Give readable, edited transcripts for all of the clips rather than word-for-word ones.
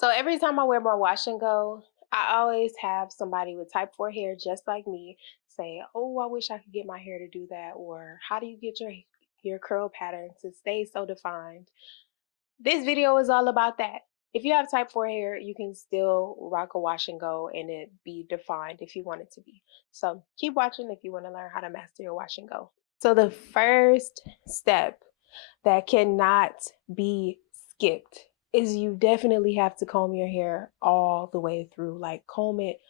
So every time I wear my wash and go, I always have somebody with type 4 hair just like me say, "Oh, I wish I could get my hair to do that," or "How do you get your curl pattern to stay so defined?" This video is all about that. If you have type 4 hair, you can still rock a wash and go and it be defined if you want it to be. So keep watching if you want to learn how to master your wash and go. So the first step that cannot be skipped is you definitely have to comb your hair all the way through, like comb it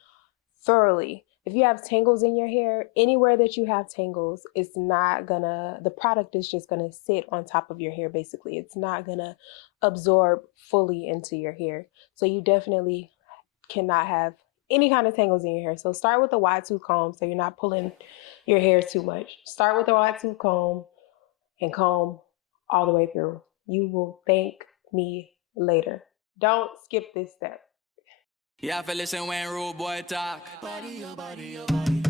thoroughly. If you have tangles in your hair, anywhere that you have tangles, it's not gonna, the product is just gonna sit on top of your hair basically. It's not gonna absorb fully into your hair. So you definitely cannot have any kind of tangles in your hair. So start with a wide tooth comb so you're not pulling your hair too much. Start with a wide tooth comb and comb all the way through. You will thank me later. Don't skip this step. You have to listen when rude boy talk. Body, oh body, oh body.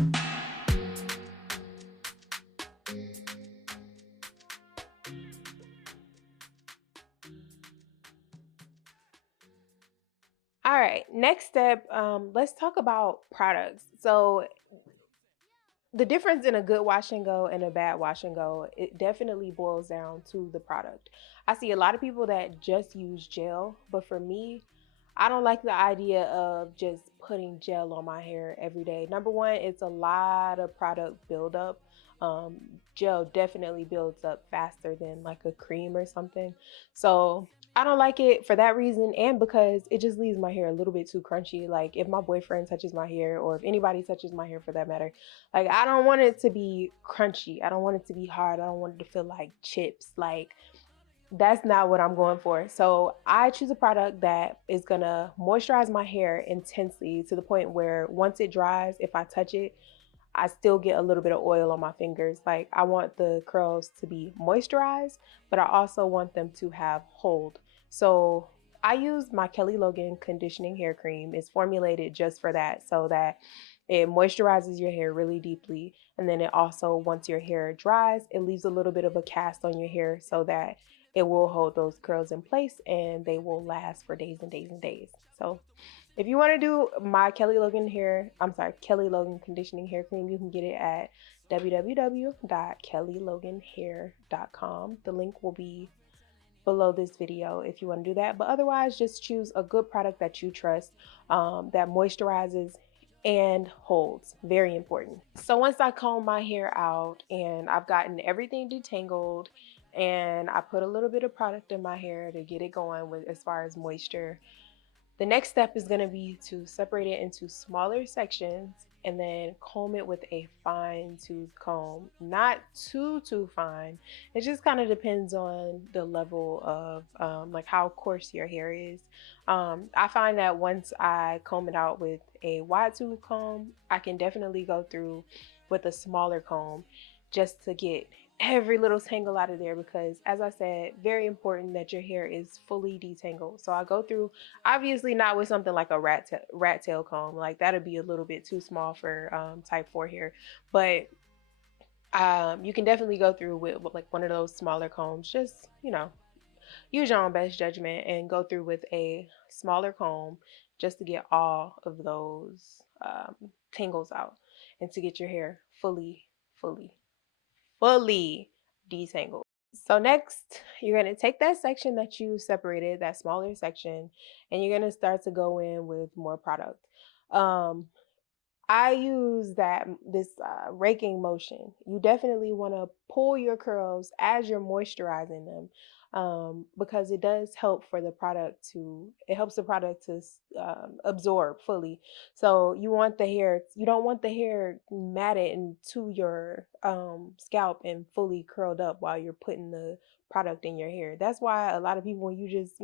All right, next step, let's talk about products. So the difference in a good wash and go and a bad wash and go, it definitely boils down to the product. I see a lot of people that just use gel, but for me, I don't like the idea of just putting gel on my hair every day. Number one, it's a lot of product buildup. Gel definitely builds up faster than like a cream or something. So I don't like it for that reason and because it just leaves my hair a little bit too crunchy. Like if my boyfriend touches my hair or if anybody touches my hair for that matter, like I don't want it to be crunchy. I don't want it to be hard. I don't want it to feel like chips. Like that's not what I'm going for. So I choose a product that is gonna moisturize my hair intensely to the point where once it dries, if I touch it, I still get a little bit of oil on my fingers. Like I want the curls to be moisturized, but I also want them to have hold. So I use my Kelly Logan conditioning hair cream. It's formulated just for that so that it moisturizes your hair really deeply. And then it also, once your hair dries, it leaves a little bit of a cast on your hair so that it will hold those curls in place and they will last for days and days and days. So if you want to do my Kelly Logan conditioning hair cream, you can get it at www.kellyloganhair.com. The link will be below this video if you want to do that. But otherwise, just choose a good product that you trust, that moisturizes and holds. Very important. So once I comb my hair out and I've gotten everything detangled and I put a little bit of product in my hair to get it going with as far as moisture, the next step is going to be to separate it into smaller sections and then comb it with a fine tooth comb. Not too fine. It just kind of depends on the level of like how coarse your hair is. I find that once I comb it out with a wide tooth comb, I can definitely go through with a smaller comb just to get every little tangle out of there because as I said, very important that your hair is fully detangled. So I go through, obviously not with something like a rat tail comb, like that'd be a little bit too small for type 4 hair, but you can definitely go through with like one of those smaller combs. Just, use your own best judgment and go through with a smaller comb just to get all of those tangles out and to get your hair fully fully detangled. So next, you're going to take that section that you separated, that smaller section, and you're going to start to go in with more product. Um, I use this raking motion. You definitely want to pull your curls as you're moisturizing them, because it does help for the product to, it helps the product to absorb fully. So you don't want the hair matted into your scalp and fully curled up while you're putting the product in your hair. That's why a lot of people, when you just,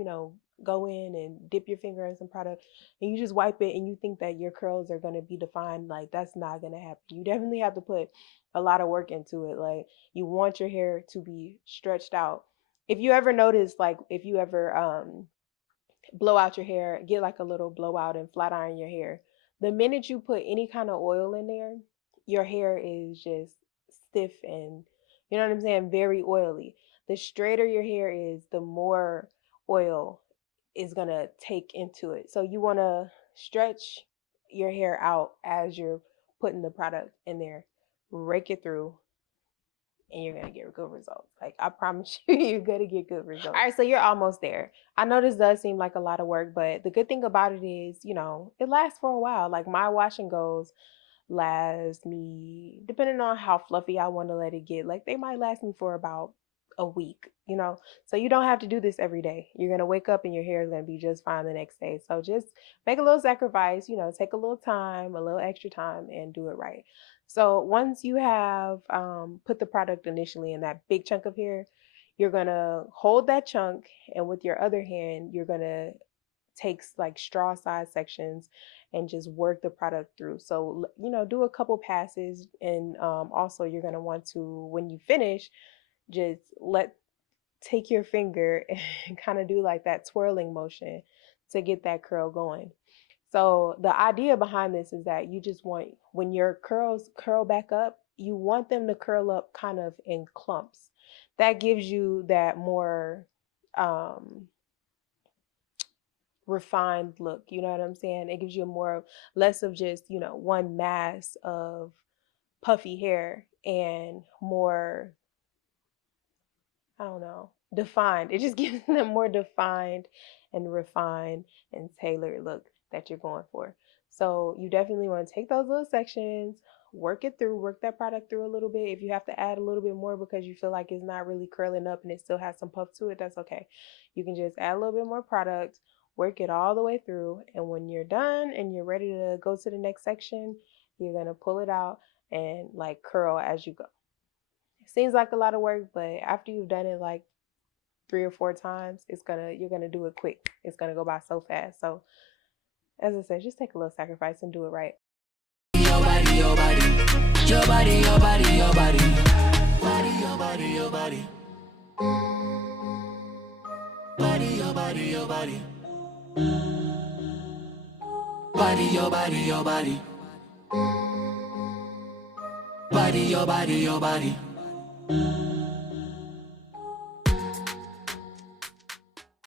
go in and dip your finger in some product and you just wipe it and you think that your curls are going to be defined, like that's not going to happen. You definitely have to put a lot of work into it. Like you want your hair to be stretched out. If you ever notice, like if you ever blow out your hair, get like a little blowout and flat iron your hair, the minute you put any kind of oil in there, your hair is just stiff and, you know what I'm saying, very oily. The straighter your hair is, the more oil is going to take into it. So you want to stretch your hair out as you're putting the product in there, rake it through, and you're gonna get good results. Like, I promise you, you're gonna get good results. All right, so you're almost there. I know this does seem like a lot of work, but the good thing about it is, it lasts for a while. Like, my wash and goes last me, depending on how fluffy I want to let it get, like, they might last me for about a week. So you don't have to do this every day. You're gonna wake up and your hair is gonna be just fine the next day. So just make a little sacrifice, take a little time, a little extra time, and do it right. So once you have put the product initially in that big chunk of hair, you're gonna hold that chunk, and with your other hand, you're gonna take like straw size sections and just work the product through. So do a couple passes, and also you're gonna want to, when you finish, just take your finger and kind of do like that twirling motion to get that curl going. So the idea behind this is that you just want, when your curls curl back up, you want them to curl up kind of in clumps. That gives you that more refined look. You know what I'm saying? It gives you less of just, one mass of puffy hair, and more, I don't know, defined. It just gives them more defined and refined and tailored look that you're going for. So you definitely want to take those little sections, work it through, work that product through a little bit. If you have to add a little bit more because you feel like it's not really curling up and it still has some puff to it, that's okay. You can just add a little bit more product, work it all the way through, and when you're done and you're ready to go to the next section, you're going to pull it out and like curl as you go. Seems like a lot of work, but after you've done it like 3 or 4 times, you're gonna do it quick. It's gonna go by so fast. So as I said, just take a little sacrifice and do it right. Your body, your body, your body, your body, your body, body, your body, your body, body, your body, your body, body, your body, your body, body, your body, your body.